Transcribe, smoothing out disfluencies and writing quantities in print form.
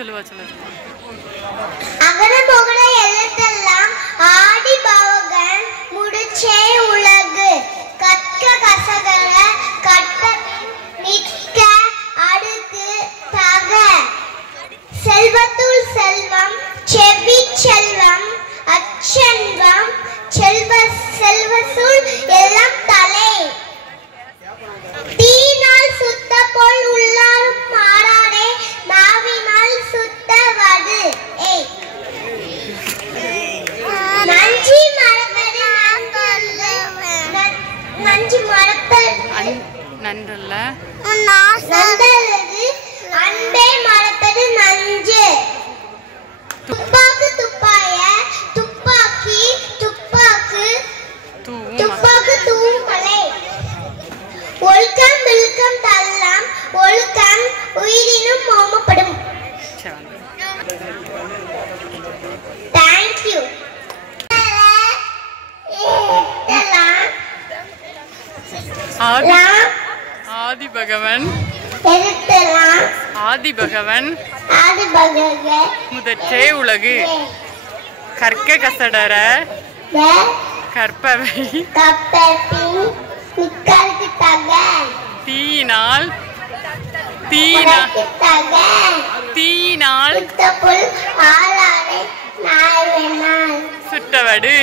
சொல்லுவா சொல்லு. அகன போகன எழுத்தெல்லாம் ஆடி பவகன் முடிச்சே உலகு கற்க கசகர கட்டபின் நிற்க அடுக்கு தக செல்வத்துள் செல்வம் செவி செல்வம் அச்செல்வம் செல்வத்துள் எல்லாம் தலை தீனால் சுத்த போல் உள்ளாரும் மாறாதே நாவினால் சுத்த வது நஞ்சி மறப்பது நன்றி மறப்பது நன்றல்ல நன்றல்லது அன்பே மறப்பது நஞ்சு துப்பாக்கு துப்பாய துப்பாக்கி துப்பாக்கு துப்பாக்கு தூமலை ஒழுக்கம் விழுக்கம் தள்ளலாம் ஒழுக்கம் உயிரினும் மோமப்படும். Thank you. ஆதி பகவன் முதற்றே உலகு கற்க கசடர கற்பவை தீனால் சுட்டவடு